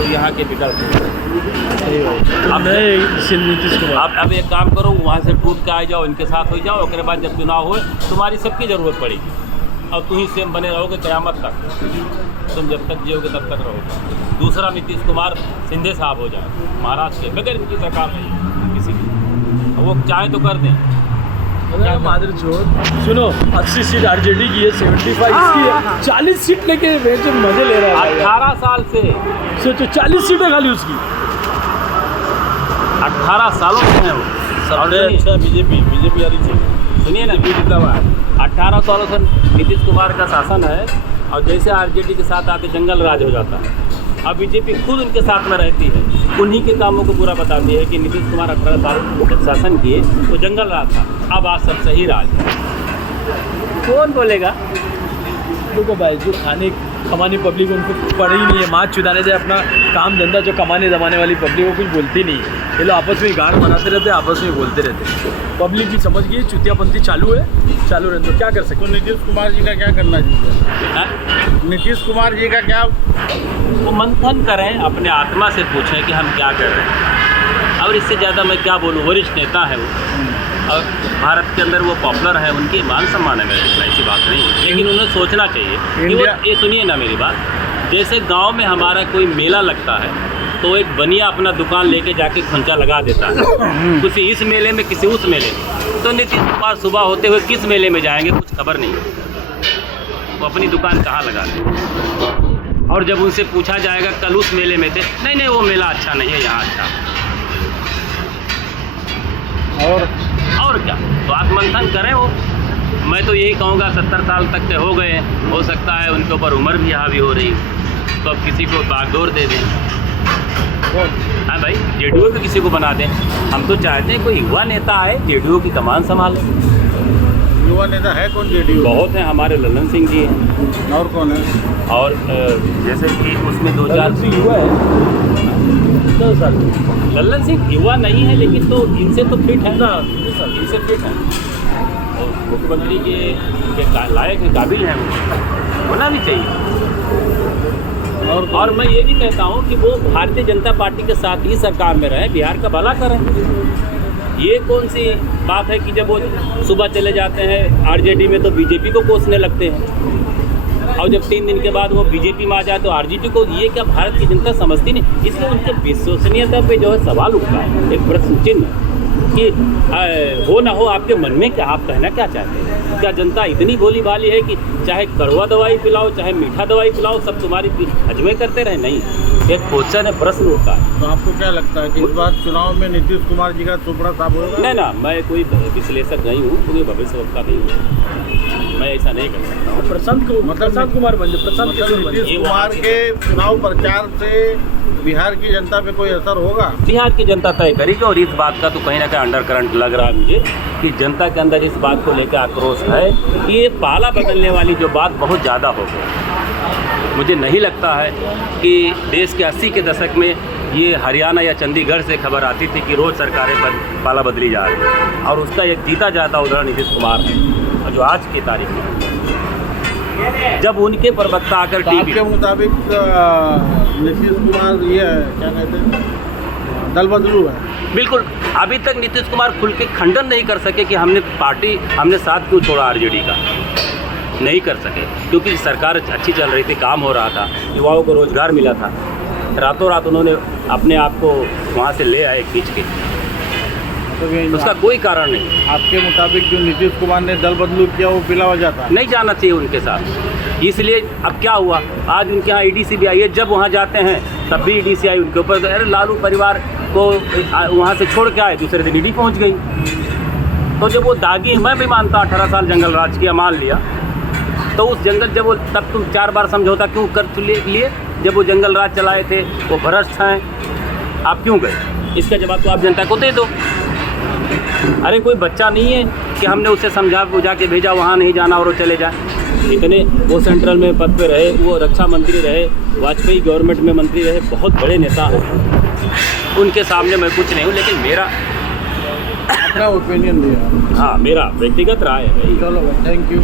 लोग यहाँ के बिगड़ गए। अब नीतीश कुमार अब एक काम करो, वहाँ से टूट के आ जाओ, इनके साथ हो जाओ, उसके बाद जब चुनाव हो तुम्हारी सबकी ज़रूरत पड़ेगी और तुम ही सेम बने रहोगे क़यामत तक। तुम जब तक जियोगे तब तक रहोगे। दूसरा नीतीश कुमार शिंदे साहब हो जाए महाराष्ट्र के, बगैर इनकी सरकार नहीं किसी की, वो चाहे तो कर दें। मादर चोर सुनो, 80 सीट आरजेडी की है, 75 इसकी है, 40 सीट लेके जो मजे ले रहा है 18 साल से। सोचो 40 सीटें खाली उसकी, 18 सालों से है वो। अच्छा बीजेपी आ रही थी, सुनिए ना, 18 सालों से नीतीश कुमार का शासन है और जैसे आरजेडी के साथ आके जंगल राज हो जाता है। अब बीजेपी खुद उनके साथ में रहती है, उन्हीं के कामों को पूरा बताती है कि नीतीश कुमार 18 साल जब शासन किए तो जंगल राज था, अब आज सब सही राज है। कौन बोलेगा? देखो भाई, जो खाने कमाने पब्लिक उनको पड़ ही नहीं है, माँ चुदाने जाए अपना काम धंधा, जो कमाने दमाने वाली पब्लिक वो कुछ बोलती नहीं है। ये लोग आपस में गान बनाते रहते हैं, आपस में बोलते रहते हैं। पब्लिक भी समझ गई चुतियापंथी चालू है, चालू रहने दो, क्या कर सकते। तो नीतीश कुमार जी का क्या करना चाहिए? नीतीश कुमार जी का क्या, वो मंथन करें, अपने आत्मा से पूछें कि हम क्या कर रहे हैं। और इससे ज़्यादा मैं क्या बोलूँ, वरिष्ठ नेता है वो और भारत के अंदर वो पॉपुलर है, उनकी मान सम्मान है, मेरे ऐसी बात नहीं है। लेकिन उन्हें सोचना चाहिए कि वो, ये सुनिए ना मेरी बात, जैसे गांव में हमारा कोई मेला लगता है तो एक बनिया अपना दुकान लेके जाके खोंचा लगा देता है, किसी इस मेले में किसी उस मेले में। तो नीतीश कुमार सुबह होते हुए किस मेले में जाएंगे कुछ खबर नहीं, वो अपनी दुकान कहाँ लगा दें। और जब उनसे पूछा जाएगा कल उस मेले में थे, नहीं नहीं वो मेला अच्छा नहीं है, यहाँ अच्छा। और क्या, तो आप मंथन करें वो। मैं तो यही कहूँगा 70 साल तक के हो गए, हो सकता है उनके ऊपर उम्र भी हावी हो रही, तो अब किसी को बागडोर दे दें। हाँ भाई, जेडीयू के किसी को बना दें। हम तो चाहते हैं कोई युवा नेता आए, जेडीयू की कमान संभाले। युवा नेता है कौन जेडीयू? बहुत हैं, हमारे लल्लन सिंह जी हैं। और कौन है? और जैसे कि उसमें 2-4 युवा है, 10 साल लल्लन सिंह युवा नहीं है, लेकिन तो इनसे तो फिट है ना, इनसे फिट है, मुख्यमंत्री के लायक हैं, काबिल हैं, होना भी चाहिए। और मैं ये भी कहता हूँ कि वो भारतीय जनता पार्टी के साथ ही सरकार में रहें, बिहार का भला करें। ये कौन सी बात है कि जब वो सुबह चले जाते हैं आरजेडी में तो बीजेपी को कोसने लगते हैं, और जब 3 दिन के बाद वो बीजेपी में आ जाए तो आरजेडी को। ये क्या भारत की जनता समझती नहीं? इसलिए उनके विश्वसनीयता पे जो है सवाल उठता है, एक प्रश्न चिन्ह कि हो ना हो आपके मन में क्या, आप कहना क्या चाहते हैं? क्या जनता इतनी भोली भाली है कि चाहे कड़वा दवाई पिलाओ चाहे मीठा दवाई पिलाओ सब तुम्हारी हजमे करते रहे? नहीं, एक क्वेश्चन है, प्रश्न उठता है। तो आपको क्या लगता है कि इस बार चुनाव में नीतीश कुमार जी का चोपड़ा साफ होगा? नहीं ना, मैं कोई विश्लेषक नहीं हूँ, कोई भविष्यवक्ता नहीं हूँ, मैं ऐसा नहीं कर सकता। प्रशांत कुमार बन जाए, प्रशांत नीतीश कुमार के चुनाव प्रचार से बिहार की जनता पे कोई असर होगा? बिहार की जनता तय करेगी। और इस बात का तो कहीं ना कहीं अंडर करंट लग रहा है मुझे कि जनता के अंदर इस बात को लेकर आक्रोश है कि ये पाला बदलने वाली जो बात बहुत ज़्यादा हो गई। मुझे नहीं लगता है कि देश के 80 के दशक में ये हरियाणा या चंडीगढ़ से खबर आती थी कि रोज़ सरकारें पाला बदली जा रही है, और उसका एक जीता जाता उदाहरण नीतीश कुमार है, जो आज की तारीख में जब उनके प्रवक्ता आकर टीवी के मुताबिक नीतीश कुमार ये क्या कहते हैं, दल बदलू है। बिल्कुल, अभी तक नीतीश कुमार खुल के खंडन नहीं कर सके कि हमने साथ क्यों छोड़ा आरजेडी का, नहीं कर सके, क्योंकि सरकार अच्छी चल रही थी, काम हो रहा था, युवाओं को रोजगार मिला था। रातों रात उन्होंने अपने आप को वहाँ से ले आए खींच के, तो उसका कोई कारण नहीं। आपके मुताबिक जो नीतीश कुमार ने दल बदलू किया वो बिला वजह था, नहीं जाना चाहिए उनके साथ। इसलिए अब क्या हुआ, आज उनके यहाँ ईडी भी आई है, जब वहाँ जाते हैं तब भी ईडी आई उनके ऊपर। अरे लालू परिवार को वहाँ से छोड़ के आए, दूसरे दिन ईडी पहुँच गई। तो जब वो दागी, मैं भी मानता 18 साल जंगल राज किया, मान लिया, तो उस जंगल जब वो, तब तुम 4 बार समझौता क्यों कर लिए? जब वो जंगल राज चलाए थे, वो भ्रष्ट हैं, आप क्यों गए? इसका जवाब तो आप जनता को दे दो। अरे कोई बच्चा नहीं है कि हमने उसे समझा बुझा के भेजा वहाँ नहीं जाना और वो चले जाए। इतने वो सेंट्रल में पद पे रहे, वो रक्षा मंत्री रहे, वाजपेयी गवर्नमेंट में मंत्री रहे, बहुत बड़े नेता हैं। उनके सामने मैं कुछ नहीं हूँ, लेकिन मेरा अपना ओपिनियन दिया। हाँ, मेरा व्यक्तिगत राय है भाई। चलो, थैंक यू।